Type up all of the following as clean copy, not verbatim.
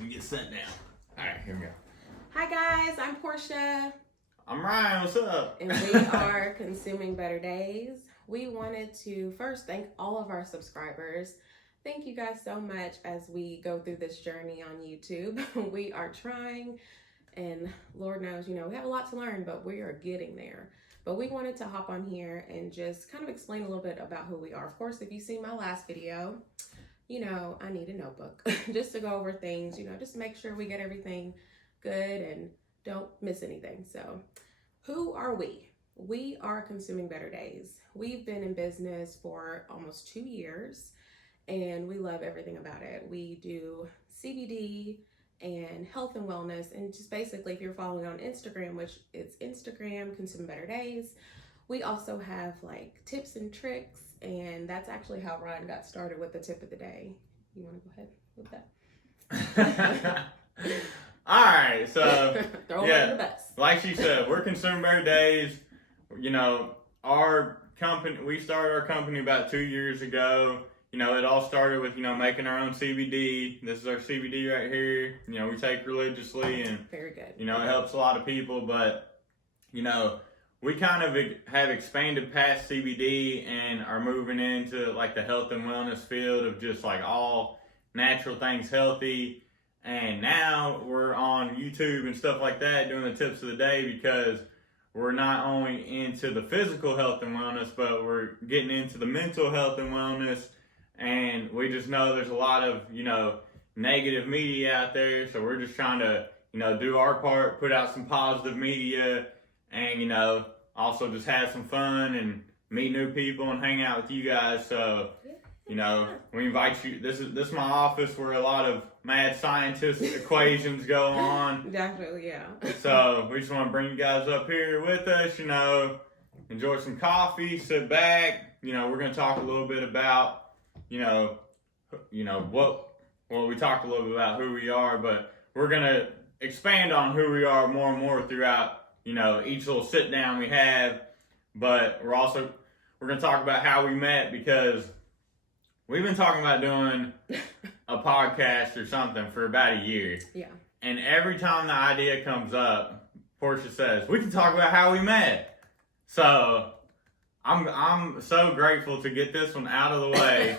Let me get set down. All right, here we go. Hi guys, I'm Portia. I'm Ryan, what's up? And we are Consuming Better Days. We wanted to first thank all of our subscribers. Thank you guys so much as we go through this journey on YouTube. We are trying, and Lord knows, we have a lot to learn, but we are getting there. But we wanted to hop on here and just kind of explain a little bit about who we are. Of course, if you've seen my last video, I need a notebook just to go over things, just to make sure we get everything good and don't miss anything. So who are we? We are Consuming Better Days. We've been in business for almost 2 years and we love everything about it. We do CBD and health and wellness, and just basically if you're following on Instagram, which it's Instagram Consuming Better Days, we also have like tips and tricks, and that's actually how Ryan got started with the tip of the day. You want to go ahead with that? All right, so Throw him under the bus. Like she said, we're Consuming Better Days. Our company, we started our company about 2 years ago. It all started with, making our own CBD. This is our CBD right here. We take religiously, and very good. It helps a lot of people, but, we kind of have expanded past CBD and are moving into like the health and wellness field of just like all natural things healthy. And now we're on YouTube and stuff like that doing the tips of the day, because we're not only into the physical health and wellness, but we're getting into the mental health and wellness. And we just know there's a lot of, negative media out there. So we're just trying to, do our part, put out some positive media, and, also just have some fun and meet new people and hang out with you guys. So, we invite you. This is my office where a lot of mad scientist equations go on. Definitely, yeah. So we just want to bring you guys up here with us, enjoy some coffee, sit back. We're going to talk a little bit about, what we talked a little bit about who we are, but we're going to expand on who we are more and more throughout, each little sit down we have. But we're going to talk about how we met, because we've been talking about doing a podcast or something for about a year. Yeah. And every time the idea comes up, Portia says, we can talk about how we met. So I'm so grateful to get this one out of the way.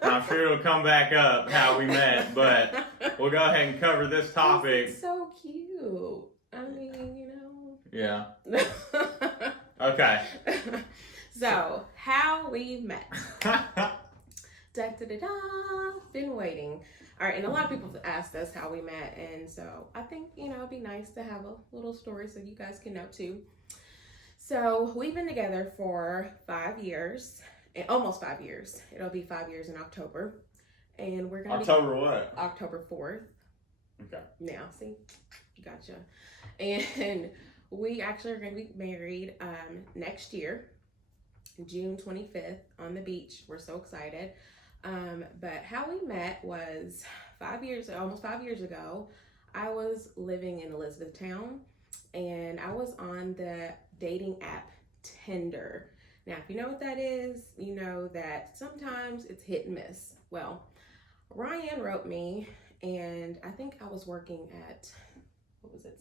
And I'm sure it'll come back up how we met, but we'll go ahead and cover this topic. It's so cute. I mean, Yeah. Okay. So, how we met. Da-da-da-da. Been waiting. All right, and a lot of people have asked us how we met, and so I think, it'd be nice to have a little story so you guys can know too. So, we've been together for 5 years, almost 5 years. It'll be 5 years in October, and we're going to October what? October 4th. Okay. Now, see? Gotcha. And we actually are going to be married next year, June 25th, on the beach. We're so excited. But how we met was almost 5 years ago. I was living in Elizabethtown, and I was on the dating app Tinder. Now, if you know what that is, you know that sometimes it's hit and miss. Well, Ryan wrote me, and I think I was working at, what was it,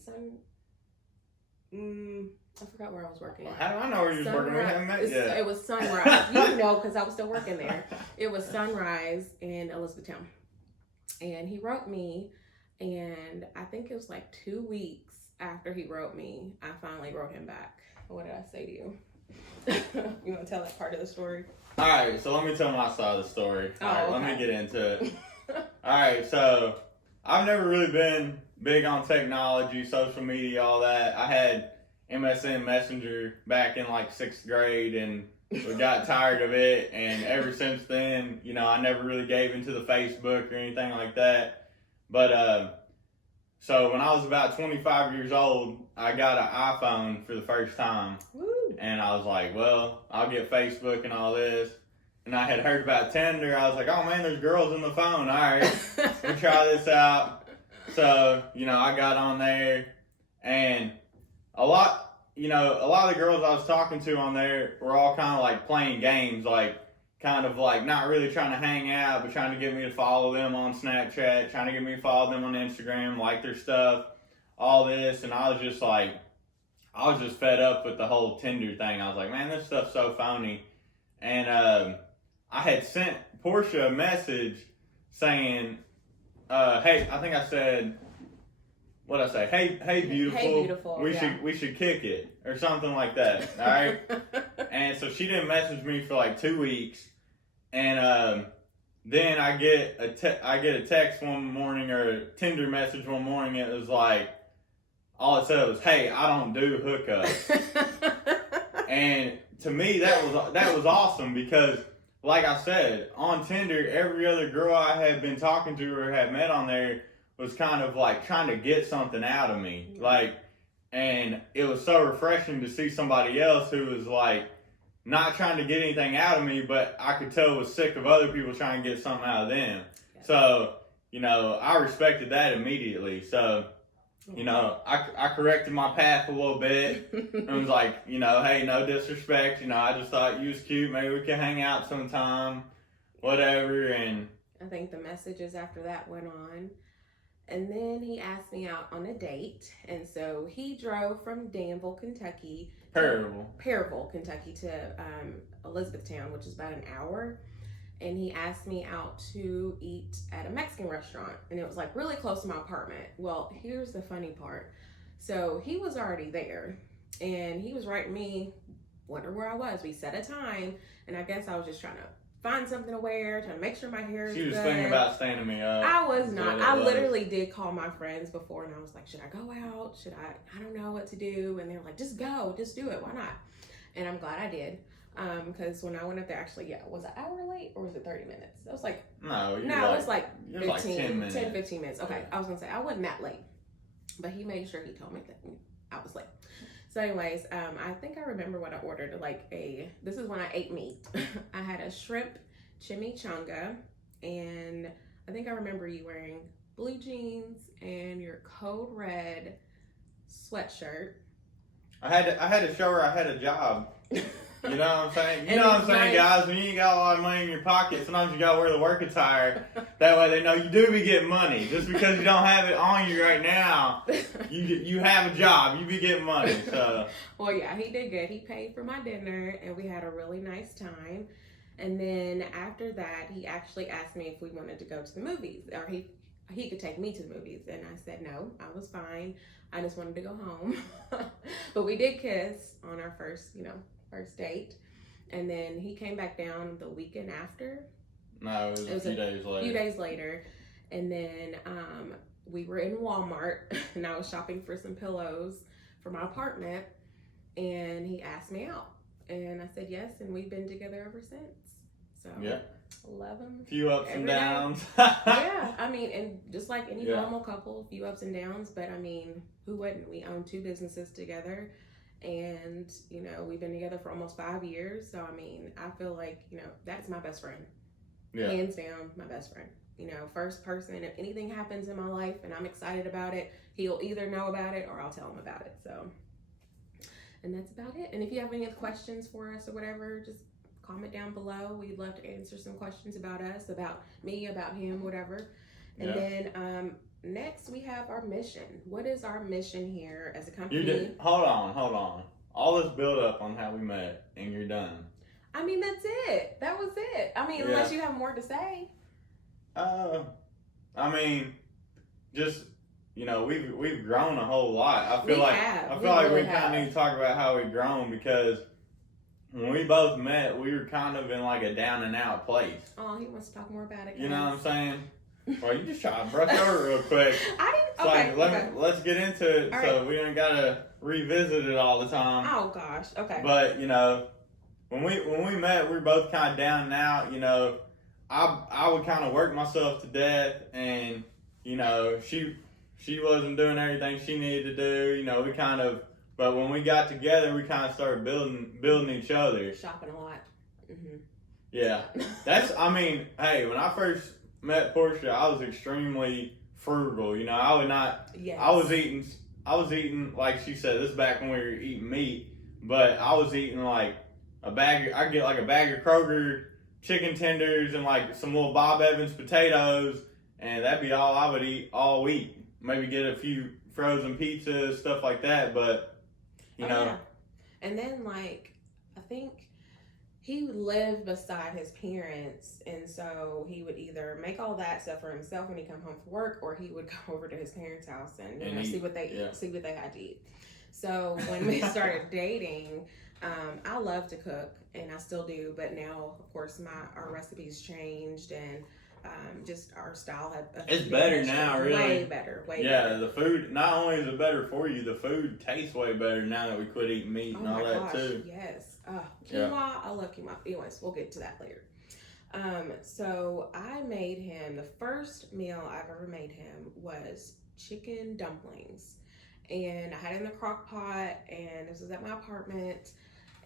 I forgot where I was working. How do I know where you was working? We haven't met yet. It was Sunrise. Because I was still working there. It was Sunrise in Elizabethtown. And he wrote me, and I think it was like 2 weeks after he wrote me, I finally wrote him back. What did I say to you? You want to tell that part of the story? All right, so let me tell my side of the story. All right, okay. Let me get into it. All right, so I've never really been big on technology, social media, all that. I had MSN Messenger back in like 6th grade, and we got tired of it. And ever since then, I never really gave into the Facebook or anything like that. But so when I was about 25 years old, I got an iPhone for the first time. Woo. And I was like, well, I'll get Facebook and all this. And I had heard about Tinder. I was like, oh man, there's girls in the phone. All right, let me try this out. So, I got on there, and a lot of the girls I was talking to on there were all kind of like playing games. Like, kind of like not really trying to hang out, but trying to get me to follow them on Snapchat, trying to get me to follow them on Instagram, like their stuff, all this. And I was just fed up with the whole Tinder thing. I was like, man, this stuff's so phony. And I had sent Portia a message saying, hey, I think I said, what'd I say? Hey, beautiful. Hey, beautiful. We should kick it or something like that. All right. And so she didn't message me for like 2 weeks, and then I get a text one morning or a Tinder message one morning. It was like, all it said was, "Hey, I don't do hookups." And to me, that was awesome because, like I said, on Tinder, every other girl I had been talking to or had met on there was kind of like trying to get something out of me, like, and it was so refreshing to see somebody else who was like not trying to get anything out of me, but I could tell was sick of other people trying to get something out of them. Yeah. So, I respected that immediately. So, I corrected my path a little bit and was like, hey, no disrespect. I just thought you was cute. Maybe we could hang out sometime, whatever. And I think the messages after that went on. And then he asked me out on a date. And so he drove from Danville, Kentucky. Perryville, Kentucky to Elizabethtown, which is about an hour. And he asked me out to eat at a Mexican restaurant. And it was like really close to my apartment. Well, here's the funny part. So he was already there. And he was writing me, wonder where I was. We set a time. And I guess I was just trying to find something to wear, trying to make sure my hair is good. She was thinking about standing me up. I was not. I literally did call my friends before, and I was like, should I go out? Should I don't know what to do. And they were like, just go, just do it. Why not? And I'm glad I did. Because when I went up there, actually, was it an hour late or was it 30 minutes? It was like, it was like 10 minutes. 10, 15 minutes. Okay, I was going to say, I wasn't that late. But he made sure he told me that I was late. So anyways, I think I remember what I ordered. This is when I ate meat. I had a shrimp chimichanga, and I think I remember you wearing blue jeans and your code red sweatshirt. I had to show her I had a job. You know what I'm saying? You know what I'm saying, guys? When you ain't got a lot of money in your pocket, sometimes you gotta wear the work attire. That way they know you do be getting money. Just because you don't have it on you right now, you have a job. You be getting money. So. Well, yeah, he did good. He paid for my dinner, and we had a really nice time. And then after that, he actually asked me if we wanted to go to the movies, or he could take me to the movies. And I said no, I was fine. I just wanted to go home. But we did kiss on our first date. And then he came back down the weekend after. No, it was a few days later. And then we were in Walmart, and I was shopping for some pillows for my apartment, and he asked me out. And I said yes, and we've been together ever since. So yeah, love him. Few ups and downs. Yeah, and just like any normal couple, few ups and downs. But who wouldn't? We own 2 businesses together, and we've been together for almost 5 years. So I feel like that's my best friend. Yeah. Hands down, my best friend. First person. If anything happens in my life and I'm excited about it, he'll either know about it or I'll tell him about it. So. And that's about it. And if you have any other questions for us or whatever, just comment down below. We'd love to answer some questions about us, about me, about him, whatever. And then next we have our mission. What is our mission here as a company? Hold on. All this build up on how we met and you're done. That's it. That was it. Unless you have more to say. Just we've grown a whole lot. I feel like we kind of need to talk about how we've grown, because when we both met, we were kind of in like a down and out place. Oh, he wants to talk more about it, guys. You know what I'm saying? Well, you just try to brush over real quick. Let's get into it, so we ain't gotta revisit it all the time. Oh gosh, okay. But when we met, we were both kind of down and out. I would kind of work myself to death, and she wasn't doing everything she needed to do. But when we got together, we kind of started building each other. Shopping a lot. Mm-hmm. Yeah, hey, when I first met Portia, I was extremely frugal. I would not. Yes. I was eating like she said. This is back when we were eating meat, but I was eating like a bag. I get like a bag of Kroger chicken tenders and like some little Bob Evans potatoes, and that'd be all I would eat all week. Maybe get a few frozen pizzas, stuff like that, but you know. Yeah. And then like I think he would live beside his parents, and so he would either make all that stuff for himself when he come home from work, or he would go over to his parents' house and you know, see what they eat, see what they had to eat. So when we started dating, I love to cook, and I still do, but now of course our recipes changed, and just our style it's better now, really. Way better. The food, not only is it better for you, the food tastes way better now that we quit eating meat and all that too. Yes. Quinoa, I love quinoa. Anyways, we'll get to that later. So I made him, the first meal I've ever made him was chicken dumplings. And I had it in the crock pot, and this was at my apartment,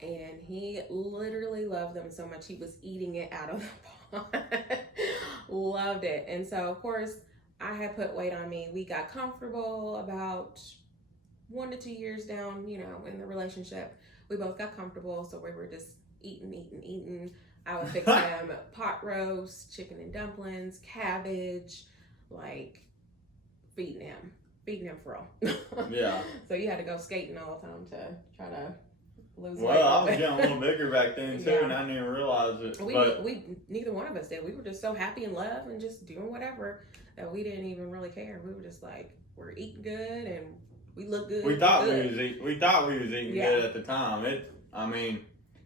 and he literally loved them so much he was eating it out of the pot. Loved it. And so of course I had put weight on me. We got comfortable about 1 to 2 years down, you know, in the relationship. We both got comfortable, so we were just eating. I would fix him pot roast, chicken and dumplings, cabbage, like feeding him for real. Yeah. So you had to go skating all the time to try to lose weight. Well, I was getting a little bigger back then too, and I didn't even realize it. We neither one of us did. We were just so happy in love and just doing whatever that we didn't even really care. We were just like, we're eating good and we look good. We thought we was eating good at the time. I mean,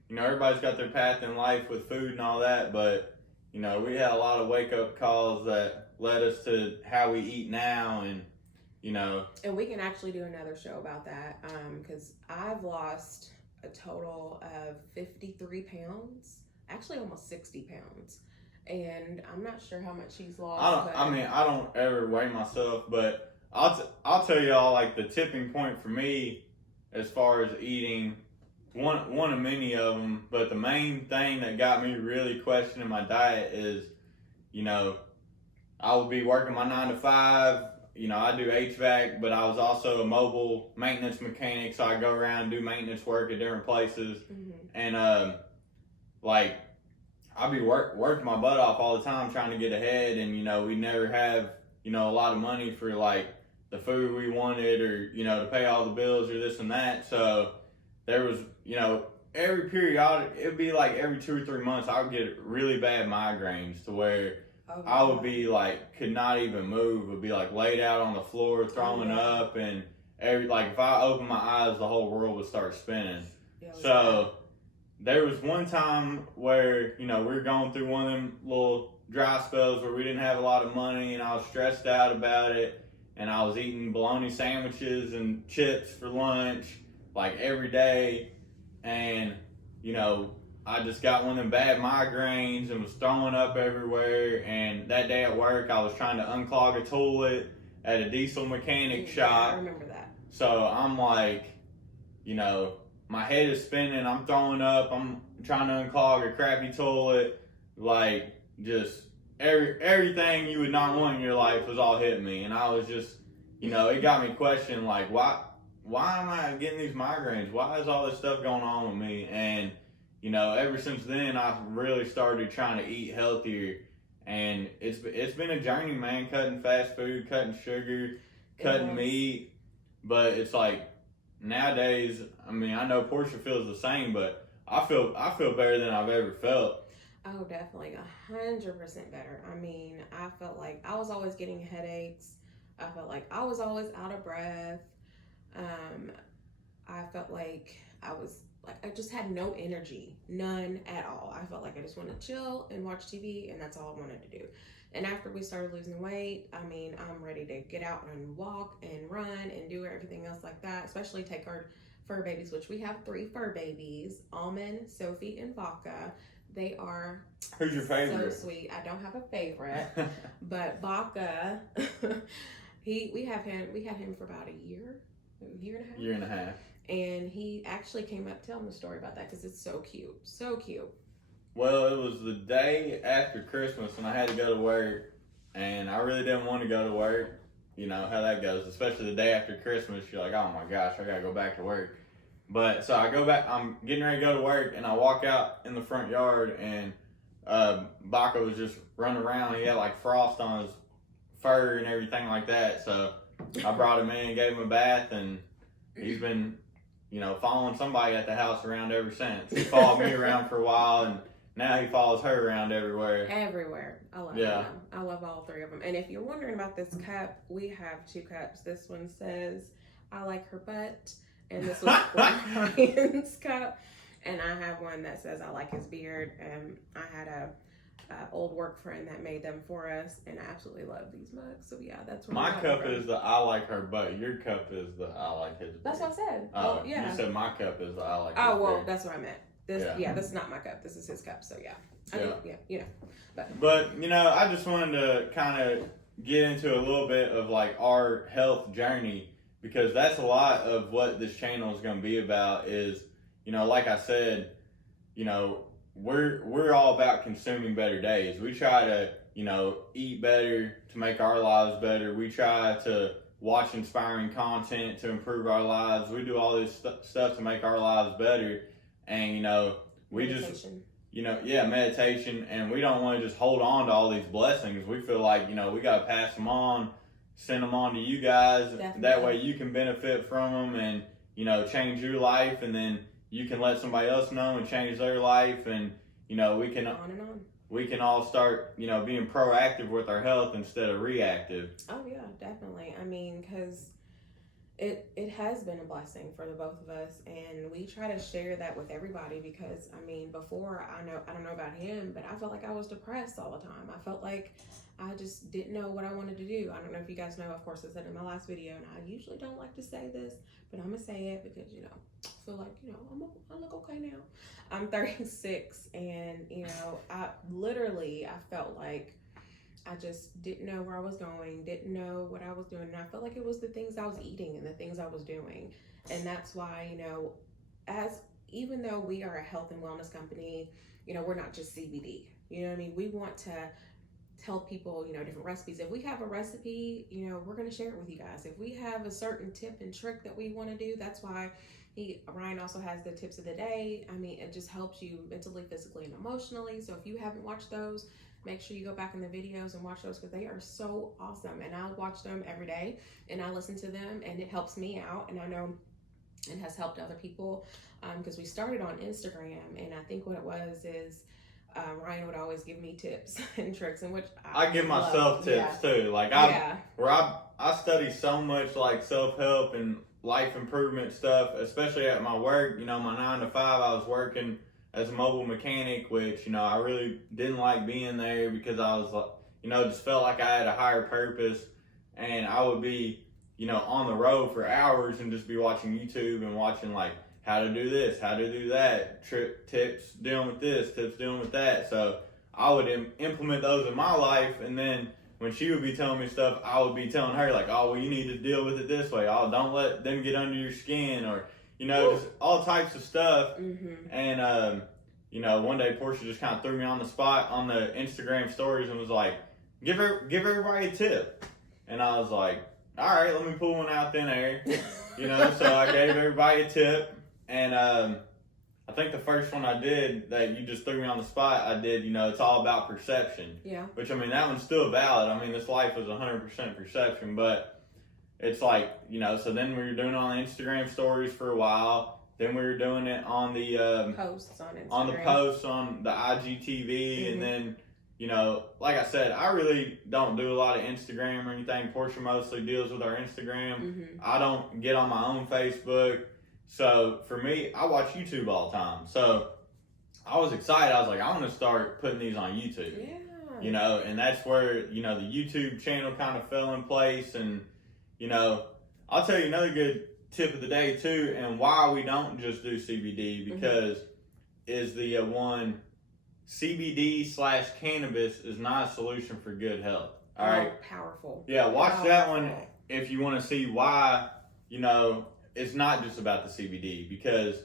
you know, everybody's got their path in life with food and all that, but you know, we had a lot of wake up calls that led us to how we eat now, and you know. And we can actually do another show about that, because I've lost a total of 53 pounds, actually almost 60 pounds, and I'm not sure how much he's lost. I don't ever weigh myself, but I'll tell y'all, like, the tipping point for me as far as eating, one of many of them, but the main thing that got me really questioning my diet is, you know, I would be working my 9 to 5. You know, I do HVAC, but I was also a mobile maintenance mechanic, so I go around and do maintenance work at different places. Mm-hmm. And, like, I'd be working my butt off all the time trying to get ahead, and, you know, we never have, you know, a lot of money for, like, the food we wanted or, you know, to pay all the bills or this and that. So there was, you know, every period, it would be like every 2 or 3 months, I would get really bad migraines to where I would be like, could not even move, would be like laid out on the floor, throwing up, and if I opened my eyes, the whole world would start spinning. So there was one time where, you know, we were going through one of them little dry spells where we didn't have a lot of money, and I was stressed out about it, and I was eating bologna sandwiches and chips for lunch like every day, and, you know, I just got one of them bad migraines and was throwing up everywhere. And that day at work, I was trying to unclog a toilet at a diesel mechanic shop. I remember that. So I'm like, you know, my head is spinning. I'm throwing up. I'm trying to unclog a crappy toilet. Like, just everything you would not want in your life was all hitting me. And I was just, you know, it got me questioning, like, why am I getting these migraines? Why is all this stuff going on with me? And you know, ever since then, I've really started trying to eat healthier, and it's been a journey, man. Cutting fast food, cutting sugar, cutting meat, but it's like nowadays. I mean, I know Portia feels the same, but I feel better than I've ever felt. Oh, definitely 100% better. I mean, I felt like I was always getting headaches. I felt like I was always out of breath. I felt like I just had no energy, none at all. I felt like I just wanted to chill and watch TV, and that's all I wanted to do. And after we started losing weight, I mean, I'm ready to get out and walk and run and do everything else like that, especially take our fur babies, which we have 3 fur babies, Almond, Sophie, and Baka. They are Who's your favorite? So sweet. I don't have a favorite, but Baka, we had him for about a year and a half. Year and a half. And he actually came up telling the story about that because it's so cute. So cute. Well, it was the day after Christmas, and I had to go to work, and I really didn't want to go to work. You know how that goes, especially the day after Christmas. You're like, oh my gosh, I gotta go back to work. But so I go back, I'm getting ready to go to work, and I walk out in the front yard, and Baca was just running around. He had like frost on his fur and everything like that. So I brought him in, gave him a bath, and he's been, following somebody at the house around ever since. He followed me around for a while, and now he follows her around everywhere. Everywhere. I love them. I love all three of them. And if you're wondering about this cup, we have 2 cups. This one says, I like her butt. And this was Ryan's cup. And I have one that says, I like his beard. And I had a old work friend that made them for us, and I absolutely love these mugs. So yeah, that's where my cup is the I like her butt. Your cup is the I like his beard. That's what I said. Oh, yeah. You said my cup is the I like his beard. Oh, well, beard. That's what I meant. This is not my cup. This is his cup. So yeah. But I just wanted to kind of get into a little bit of like our health journey, because that's a lot of what this channel is going to be about. Is like I said, we're all about consuming better days. We try to eat better to make our lives better. We try to watch inspiring content to improve our lives. We do all this stuff to make our lives better, and we meditation. Meditation, and we don't want to just hold on to all these blessings. We feel like we got to pass them on, send them on to you guys. Definitely. That way you can benefit from them and change your life, and then you can let somebody else know and change their life, and we can on and on. We can all start being proactive with our health instead of reactive. Oh yeah, definitely. I mean, because it has been a blessing for the both of us, and we try to share that with everybody, because I mean, before, I don't know about him, but I felt like I was depressed all the time. I felt like I just didn't know what I wanted to do. I don't know if you guys know, of course I said in my last video, and I usually don't like to say this, but I'm gonna say it because I feel like I look okay now. I'm 36, and I felt like I just didn't know where I was going, didn't know what I was doing. And I felt like it was the things I was eating and the things I was doing. And that's why, even though we are a health and wellness company, we're not just CBD. You know what I mean? We want to tell people, different recipes. If we have a recipe, we're going to share it with you guys. If we have a certain tip and trick that we want to do, that's why Ryan also has the tips of the day. I mean, it just helps you mentally, physically, and emotionally. So if you haven't watched those, make sure you go back in the videos and watch those, because they are so awesome. And I watch them every day, and I listen to them, and it helps me out. And I know it has helped other people, because we started on Instagram, and I think what it was is Ryan would always give me tips and tricks, in which I give myself tips too. Like I study so much like self-help and life improvement stuff, especially at my work. My 9 to 5, I was working as a mobile mechanic, which I really didn't like being there, because I was just felt like I had a higher purpose, and I would be on the road for hours and just be watching YouTube and watching like how to do this, how to do that, tips dealing with this, tips dealing with that. So I would implement those in my life, and then when she would be telling me stuff, I would be telling her like, oh, well, you need to deal with it this way. Oh, don't let them get under your skin, or just all types of stuff. Mm-hmm. And one day Portia just kind of threw me on the spot on the Instagram stories and was like, give everybody a tip. And I was like, all right, let me pull one out thin air. So I gave everybody a tip. And I think the first one I did that you just threw me on the spot, I did, it's all about perception. Yeah. Which, that one's still valid. This life is 100% perception, but it's like, so then we were doing it on Instagram stories for a while. Then we were doing it on the posts on Instagram. On the posts on the IGTV, mm-hmm. And then, like I said, I really don't do a lot of Instagram or anything. Portia mostly deals with our Instagram. Mm-hmm. I don't get on my own Facebook. So for me, I watch YouTube all the time. So I was excited. I was like, I want to start putting these on YouTube. Yeah. And that's where, the YouTube channel kind of fell in place. And, I'll tell you another good tip of the day too, and why we don't just do CBD, because is the one, CBD/cannabis is not a solution for good health. All right. Powerful. Yeah, watch that one if you want to see why, it's not just about the CBD, because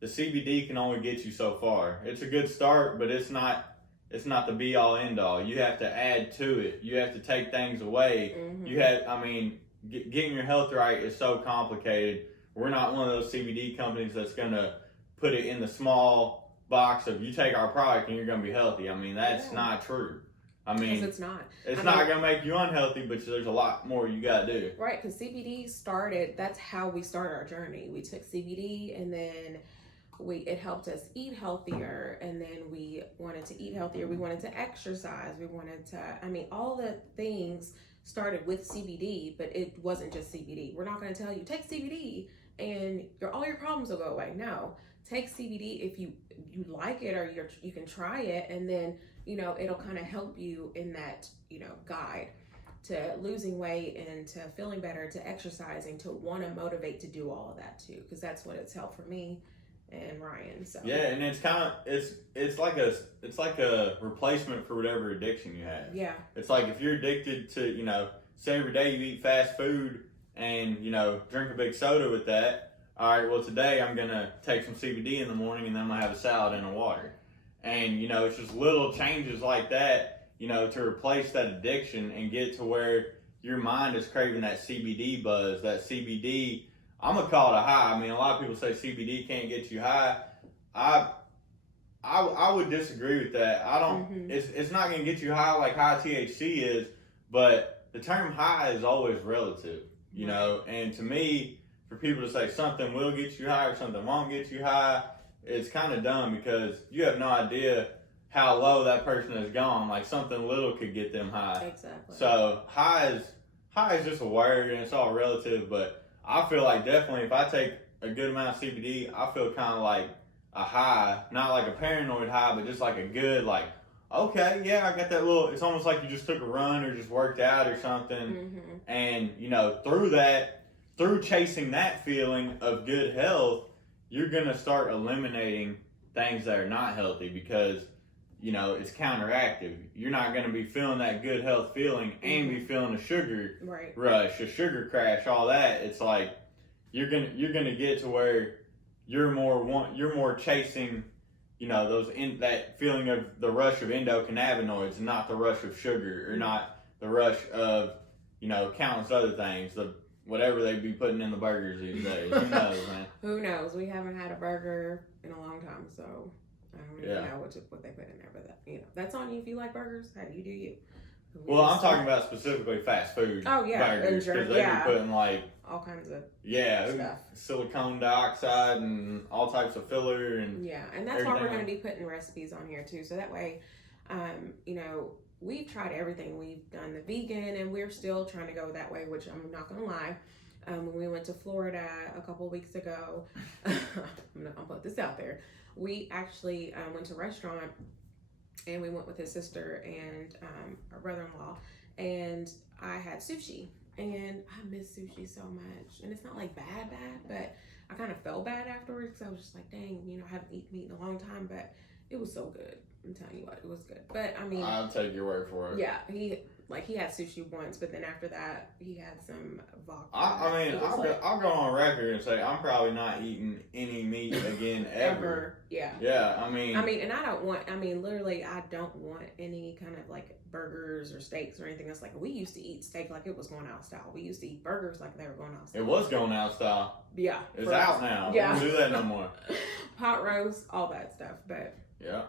the CBD can only get you so far. It's a good start, but it's not the be all end all. You have to add to it. You have to take things away. Mm-hmm. Getting your health right is so complicated. We're not one of those CBD companies that's going to put it in the small box of you take our product and you're going to be healthy. I mean, that's not true. I mean, because it's not. It's not going to make you unhealthy, but there's a lot more you got to do. Right, because CBD started, that's how we started our journey. We took CBD and then it helped us eat healthier, and then we wanted to eat healthier. We wanted to exercise. We wanted to, all the things started with CBD, but it wasn't just CBD. We're not going to tell you, take CBD and all your problems will go away. No, take CBD if you like it, or you can try it, and then, it'll kind of help you in that, guide to losing weight and to feeling better, to exercising, to want to motivate to do all of that too, because that's what it's helped for me and Ryan. So yeah, and it's kind of it's like a replacement for whatever addiction you have. Yeah, it's like if you're addicted to, say every day you eat fast food and drink a big soda with that. All right, well today I'm gonna take some CBD in the morning and then I'm gonna have a salad and a water, and it's just little changes like that, to replace that addiction and get to where your mind is craving that CBD buzz, that CBD. I'm gonna call it a high. A lot of people say CBD can't get you high. I would disagree with that. I don't. Mm-hmm. It's not gonna get you high like high THC is, but the term high is always relative, And to me, for people to say something will get you high or something won't get you high, it's kind of dumb because you have no idea how low that person has gone. Like something little could get them high. Exactly. So high is just a word and it's all relative, but I feel like definitely if I take a good amount of CBD, I feel kind of like a high, not like a paranoid high, but just like a good, like, okay, yeah, I got that little, it's almost like you just took a run or just worked out or something. Mm-hmm. And, through chasing that feeling of good health, you're going to start eliminating things that are not healthy because, it's counteractive. You're not going to be feeling that good health feeling and be feeling a sugar rush, a sugar crash, all that. It's like you're gonna get to where you're more chasing, that feeling of the rush of endocannabinoids, not the rush of sugar, or not the rush of countless other things. Whatever they be putting in the burgers these days. Who knows, man? Who knows? We haven't had a burger in a long time, so I don't even know what they put in there, but that's on you if you like burgers. How do you? Well, I'm talking about specifically fast food. Oh yeah, burgers, because they be putting like all kinds of stuff, silicone dioxide and all types of filler and and that's why we're going to be putting recipes on here too, so that way, we've tried everything. We've done the vegan, and we're still trying to go that way. Which I'm not going to lie. When we went to Florida a couple of weeks ago, I'll put this out there. We actually went to a restaurant, and we went with his sister and our brother-in-law, and I had sushi, and I miss sushi so much. And it's not like bad, but I kind of felt bad afterwards because I was just like, dang, I haven't eaten meat in a long time, but it was so good. I'm telling you what, it was good. But I'll take your word for it. Yeah, he had sushi once, but then after that he had some vodka. I'll go on record and say I'm probably not eating any meat again ever. Yeah. Yeah, and I don't want. Literally, I don't want any kind of like burgers or steaks or anything else. Like we used to eat steak like it was going out style. We used to eat burgers like they were going out style. It was going out style. Yeah. It's out now. Yeah. We don't do that no more. Pot roast, all that stuff, but yeah.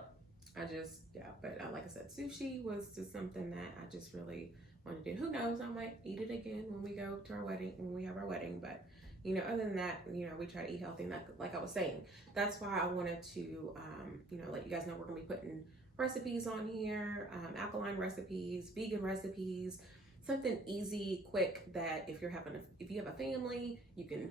But like I said, sushi was just something that I just really wanted to do. Who knows? I might eat it again when we go to our wedding, when we have our wedding. But, other than that, we try to eat healthy. And that, like I was saying, that's why I wanted to, let you guys know we're going to be putting recipes on here, alkaline recipes, vegan recipes, something easy, quick that if you have a family, you can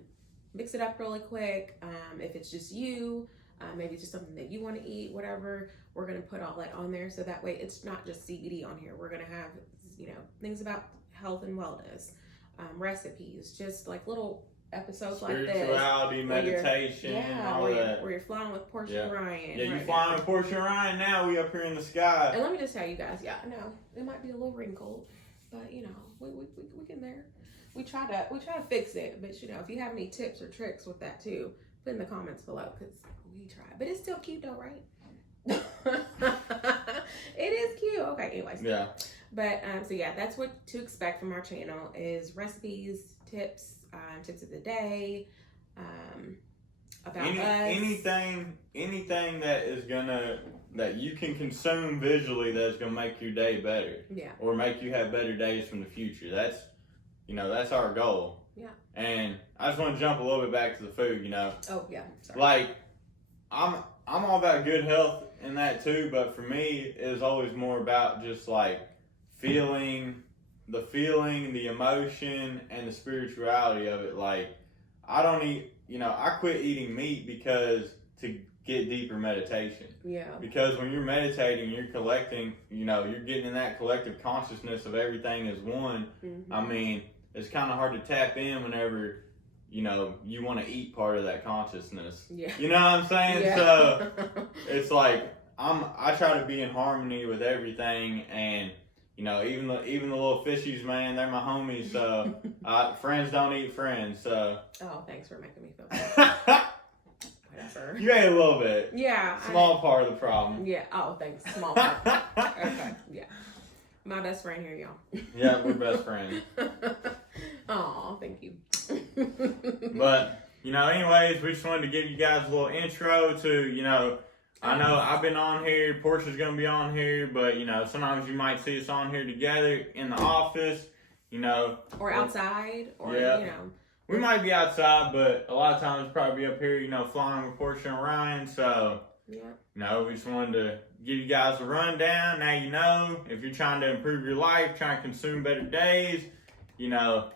mix it up really quick. If it's just you, maybe it's just something that you want to eat, whatever, we're going to put all that on there. So that way it's not just CBD on here. We're going to have, things about health and wellness, recipes, just like little episodes like this. Spirituality, meditation, all that. Where you're flying with Portia and Ryan. Yeah, you're flying with Portia and Ryan now. We up here in the sky. And let me just tell you guys, it might be a little wrinkled, but we get there. We try to fix it, but if you have any tips or tricks with that too, put in the comments below because we try. But it's still cute though, right? It is cute. Okay, anyways. Yeah. But that's what to expect from our channel is recipes, tips, tips of the day, about us. Anything that you can consume visually that's gonna make your day better. Yeah. Or make you have better days from the future. That's our goal. Yeah. And I just want to jump a little bit back to the food, Oh yeah. Sorry. Like, I'm all about good health in that too, but for me, it's always more about just like the feeling, the emotion, and the spirituality of it. Like, I don't eat, I quit eating meat because to get deeper meditation. Yeah. Because when you're meditating, you're collecting, you're getting in that collective consciousness of everything as one. Mm-hmm. I mean, it's kind of hard to tap in whenever, you want to eat part of that consciousness. Yeah. You know what I'm saying? Yeah. So it's like I try to be in harmony with everything, and even the little fishies, man, they're my homies. So friends don't eat friends. So. Oh, thanks for making me feel bad. Whatever. You ate a little bit. Yeah. Small part of the problem. Yeah. Oh, thanks. Small part. Okay. Yeah. My best friend here, y'all. Yeah, we're best friends. Oh, thank you. But, anyways, we just wanted to give you guys a little intro to, I know I've been on here, Portia's going to be on here, but, sometimes you might see us on here together in the office, Or outside, or, We might be outside, but a lot of times probably up here, flying with Portia and Ryan, so... Yeah. We just wanted to give you guys a rundown. Now you know, if you're trying to improve your life, trying to consume better days, get on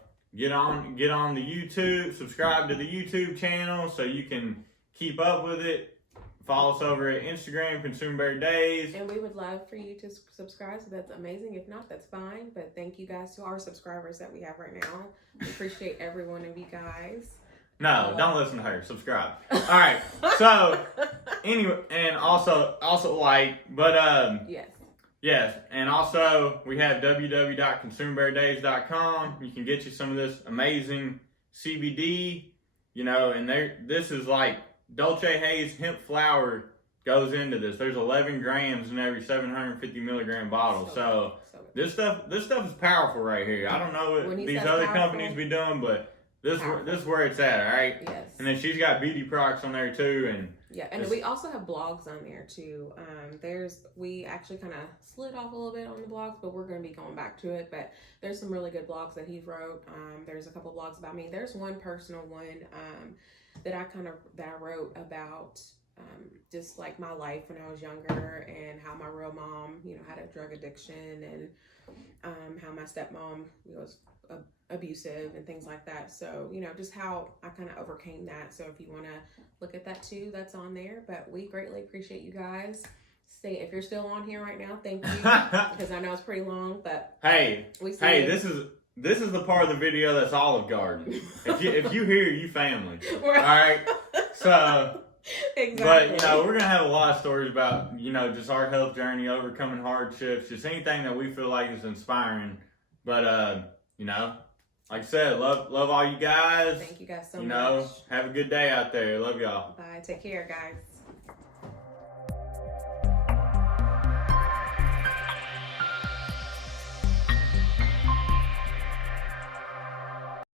the YouTube, subscribe to the YouTube channel so you can keep up with it. Follow us over at Instagram, Consume Better Days. And we would love for you to subscribe, so that's amazing. If not, that's fine. But thank you guys to our subscribers that we have right now. We appreciate every one of you guys. No, don't listen to her. Subscribe. All right. So anyway, and also Yes. Yes, and also we have www.consumebeardays.com. You can get you some of this amazing CBD, and this is like Dolce Haze hemp flower goes into this. There's 11 grams in every 750 milligram bottle. So this stuff is powerful right here. I don't know what these other companies be doing, but this is where it's at, all right? Yes. And then she's got beauty products on there too, and we also have blogs on there too. We actually kind of slid off a little bit on the blogs, but we're going to be going back to it. But there's some really good blogs that he wrote. There's a couple blogs about me. There's one personal one that I wrote about just like my life when I was younger, and how my real mom, had a drug addiction, and how my stepmom was abusive and things like that. So, just how I kind of overcame that. So if you want to look at that too, that's on there. But we greatly appreciate you guys. If you're still on here right now, thank you, because I know it's pretty long, but this is the part of the video that's Olive Garden. If you hear, you family. All right. So exactly. But we're gonna have a lot of stories about just our health journey, overcoming hardships, just anything that we feel like is inspiring. But like I said, love all you guys. Thank you guys so much. Have a good day out there. Love y'all. Bye. Take care, guys.